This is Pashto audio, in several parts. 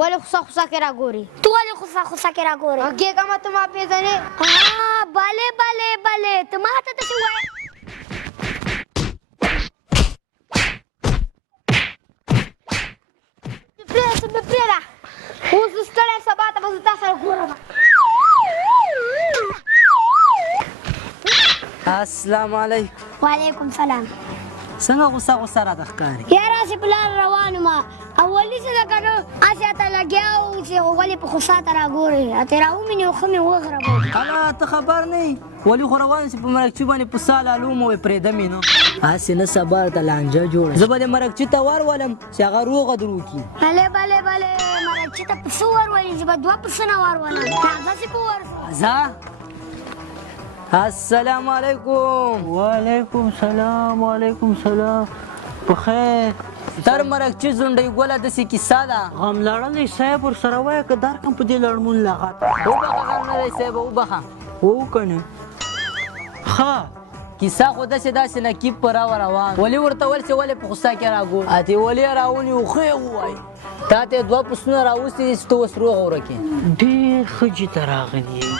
ولې خوسا کې راګورې؟ تو ولې خوسا کې راګورې؟ کېږه ما ته ما پېژنې؟ بلې ته ما ته داسې وایې. پرېږده اوس زه ستړی سبا ته به زه تا سره ګورم. السلام علیکم. وعلیکم سلام. څنګه غوسه راته ښکاري؟ یاره چې په لاره روان وم اولي څه ده که نه هسې راته لګیا وو چې ولې په خوسا ته راګورې راته راومینې ښه مې وغربو. اله ته خبر نه یې ولي خو روان چې په مرکچي باندې په سال الوم وې پرېږده مې نو هسې نه سبا ته لانجه جوړه زه به دې مرکچي ته ورولم چې هغه روغه در وکړي. بلې مرکچي ته پسه ورولې چې به 2 پسونه ورولم راځه چې په ورځو. ځه. السلام علیکم. وعلیکم سلام. وعلیکم سلام. بخیر. تر مرکچي زونډۍ ګوله داسې کیسه ده. غم لړلی صاحب ورسره وایه که درکړم په دې لړمون لغت. وبخه غرنری صاحب وبخه. هو که نه ښه کیسه خو داسې نقیب په روان ولې ورته ویل چې ولې په غوسه کې راګور اتې ولې یې راونیو ښه یې ووایي تا ته یې 2 پسونه راوستي دي چې ته اوس روغه ورکې. ډېر ښه جې ته راغلي یې.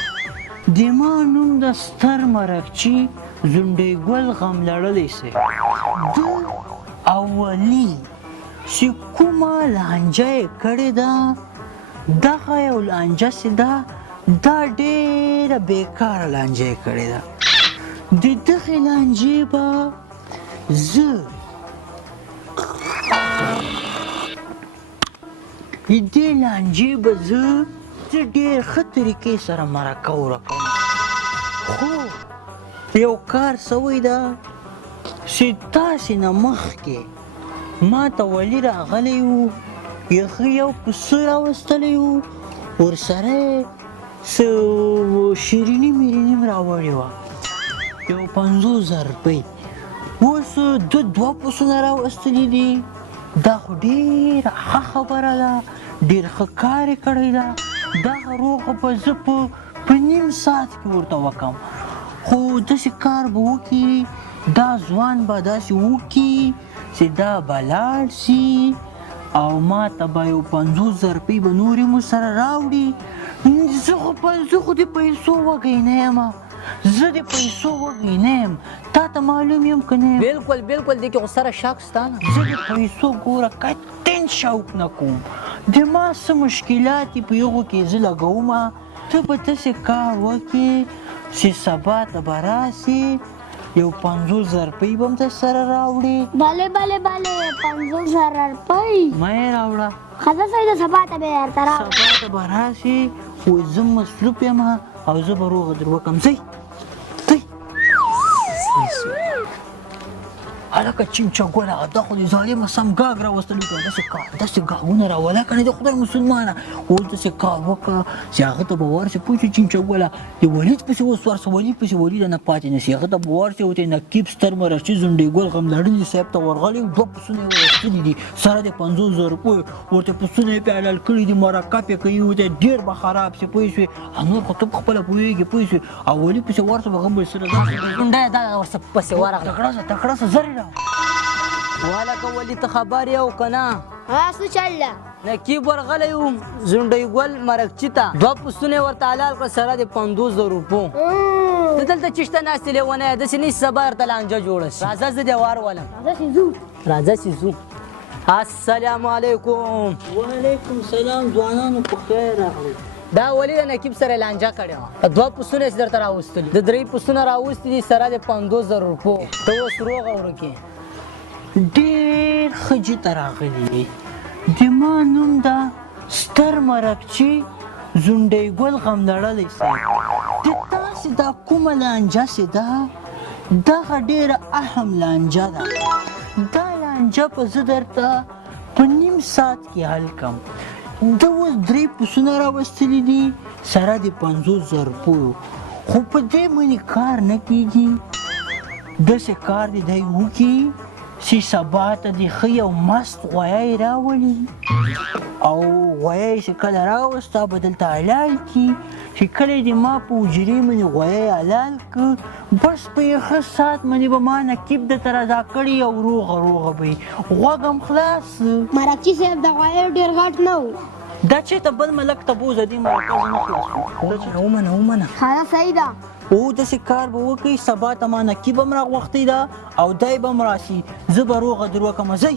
د ما نوم د ستر مرکچي زونډۍ ګل غم لړلی صاحب د اولي چې کومه لانجه یې کړې ده دغه یو لانجه چې ده دا ډېره بېکاره لانجه یې کړې ده. د دغې لانجې به زه ډېر ښه طریقې سره مرکه ورکوم خو یو کار سوی ده چې تاسې نه مخکې ما ته ولي راغلی وو یو پسه راوستلی وو ورسره یې څه شیریني میریني م راوړې وه یو 50,000 روپۍ. اوس ده 2 پسونه راوستلي دي دا خو ډېره ښه خبره ده ډېر ښه کار یې کړی ده. دغه روغه به زه په نیم ساعت کې ورته وکړم خو داسې کار به وکړي دا ځوان به داسې وکړي چې دا به لاړ شي او ما ته به یو 50,000 روپۍ به نورې مو سره راوړي. زه خو د پیسو وږی نه یم زه د پیسو وږی نه یم تا ته معلوم یم که نه یم؟ بالکل دې کې خو سره شک شته نه. زه د پیسو ګوره قطعاً شوق نه کوم د ما څه مشکلات دي په هغو کې زه لګومه ته به داسې کار وکړې چې سبا ته به راسې یو 50,000 روپۍ به م در سره راوړې. بلې 50,000 روپۍ مه یې راوړه ښه ده صحیح ده سبا ته به یې درته راوړم. سبا ته به راسې خو زه مصروف یم او زه به روغه در وکړم. ځئ هلکه چمچه ګوله دا خو د ظالمه سم ګاګ راوستلی که داسې ګاګونه راوله که نه د خدای مسلمانه اوس داسې کار وکړه چې هغه ته به ورسې پوه شو چمچه ګوله د ولید پسې اوس ورسه ولید پسې ولید نه پاتې نه شي هغه ته به ورسې ورته نقیب ستر مرکچي زونډۍ ګل غم لړلي صاحب ته ورغلی 2 پسونه یې ورستلي دي سره د 50,000 روپیو ورته پسونه یې پې حلال کړي دي مرکه پې کوي ورته ډېر به خراب شي پوه شوې نور خو ته پخپله پوهېږې پوه شوې او ولي پسې ورسه به غم به سره زونډۍ دا ورسه پسې ورغله تکړه شه زر یې والکه ولي ته خبر یې او که نه څه چل ده؟ نقیب ورغلی و زونډۍ ګل مرکچي ته 2 پسونه یې ورته حلال کړه سره د 50,000 روپو. ته دلته چشته ناستې لیونی یې داسې نه سبا درته لانجه جوړه شي. راځه زه دې ورولم. راځه چې ځو. السلام علیکم. وعلیکم سلام. ځوانانو په خیر راغلئ. دا ولې د نقیب سره لانجه کړې وه 2 پسونه یې درته راوستلي د 3 پسونه راوستي دي سره د 50,000 روپو. ته اوس روغه ورکې. ډېر ښه جې ته راغلي د ما نوم ده ستر مرکچي زونډۍ ګل غم لړلی صاحب د تاسې دا کومه لانجه چې ده دغه ډېره اهم لانجه ده دا لانجه به زه درته په نیم ساعت کې حل کړم. ده اوس 3 پسونه راوستلي دي سره د 50,000 روپیو خو په دې منې کار نه کېږي داسې کار دی دی وکړي چې سبا ته دې ښه یو مست غویی راولي او غویی چې کله راوستا به دلته حلال کي چې کله دې ما په حجرې باندې غویی حلال که بس په یې ښه ساعت باندې به ما نقیب درته رضا کړي او روغه روغه به وي غوږ هم خلاص. مرکچي صاحب د غوایو ډېر غټ نه و. دا چېرته بل ملک ته بوځه دې مرکه زه نه خلاصوم. ومنه خاله صحیح ده. او داسې کار به وکړي سبا ته ما نقیب هم راغوښتی ده او دی به هم راشي زه به روغه در وکړم. ځئ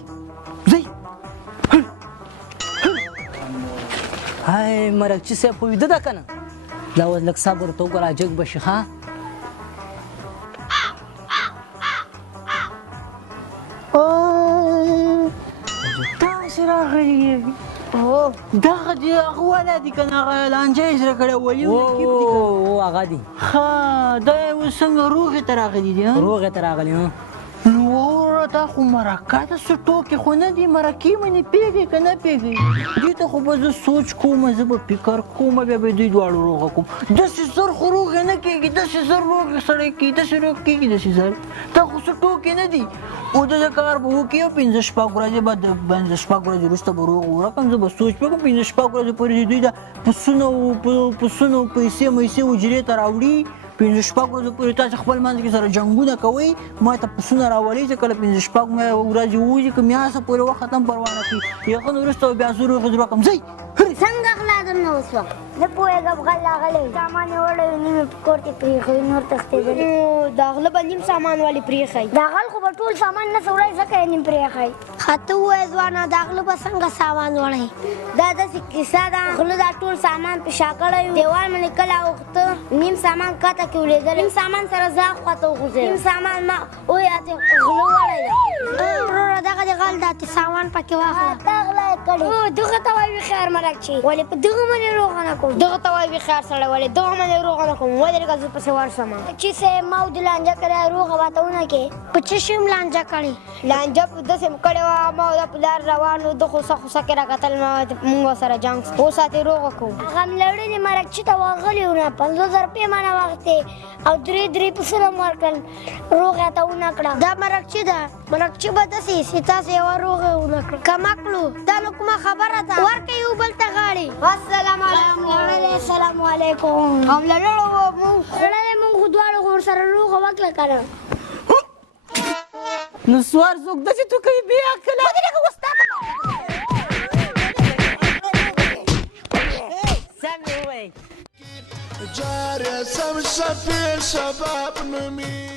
هاي مرکچي صاحب خو ویده ده که نه دا اوس لږ صبر ورته وګوره جګ به شي ښه. تاسې راغلي دغه د هغه والا دي که نه هغه لانجه یې سره کړی ولي نقیب دي که هغه دي ښه دا یې اوس څنګه روغې ته راغلي دي روغې ته راغلي نو وروره دا خو مرکه ده څه ټوکې خو نه دي مرکې باندې پوهېږئ که نه پوهېږئ دې ته خو به زه سوچ کوم زه به فکر کوم بیا به دوی دواړو روغه کوم داسې زر خو روغې نه کېږي داسې زر روغې سړی کېږي داسې روغ کېږي داسې زر دا خو څه ټوکې نه دي او داسې کار به وکړي او 5 شپږ ورځې به 5 شپږ ورځې وروسته به روغ ورکړم زه به سوچ وکړم 5 شپږ ورځې پورې دوی د پسونو پیسې میسې حجرې ته راوړي 5 شپږ ورځې پورې تاسې خپل منځ کې سره جنګونه کوئ ما ته پسونه راولئ چې کله 5 شپږ ورځې ووځي که میاشته پورې وخت هم پروا نه کوي یقین وروسته بیا زه روغې در وکړم. ځئ څنګه غلا درنه وسوه زه پوهېږم غل راغلی سامان یې وړی و نیم یې په کور کې پرېښی نور تښتېدلی د غله به نیم سامان ولې پرېښی دا غل خو به ټول سامان نه څه وړی ځکه یې نیم پرېښی ښه ته ووایه ځوانه دا غله به څنګه سامان وړی دا داسې کیسه ده غله دا ټول سامان په شا کړی و دیوال باندې کله اوښته نیم سامان کاته کې ولېدلی نیم سامان سره زه خواته وغورځېدم نیم سامان ما ویاتې غله وړی ده وروره دغه د غل دا سامان پکې واخله تا غلا یې کړې دغه ته وایي خیر مرکچي ولې په دغه باندې روغه نه کوم دغه ته وایي خیر سړی ولې دغه باندې روغه نه کوم ودرېږه زه پسې ورشم چې صاحب ما د لانجه کړی روغه واته ونه کې په څه شي هم لانجه کړې لانجه په داسې م کړې وه ما دا په لار روان و ده خوسه خوسه کې راکتل ما مونږ ورسره جنګ وساتې روغه کوو هغه م لړلې مرکچي ته واغلي ونه 50,000 روپۍ مانه واغستې او 3 پسونه م ورکړل روغه ته ونه کړه دا مرکچي ده مرکچي به داسې چې تاسې یوه روغه ونه کړه کمه کړو دا نو کومه خبره ده ورکوي یو بل ته غاړې السلام علیکم السلام علیکم هم لړلو وو مونږ لړلې مونږ خو دواړو خو ورسره روغه وکړه که نه نو سوار څوک داسې تو کوي بې عقله سم یې ووایي جاري سم شفيع شباب نمي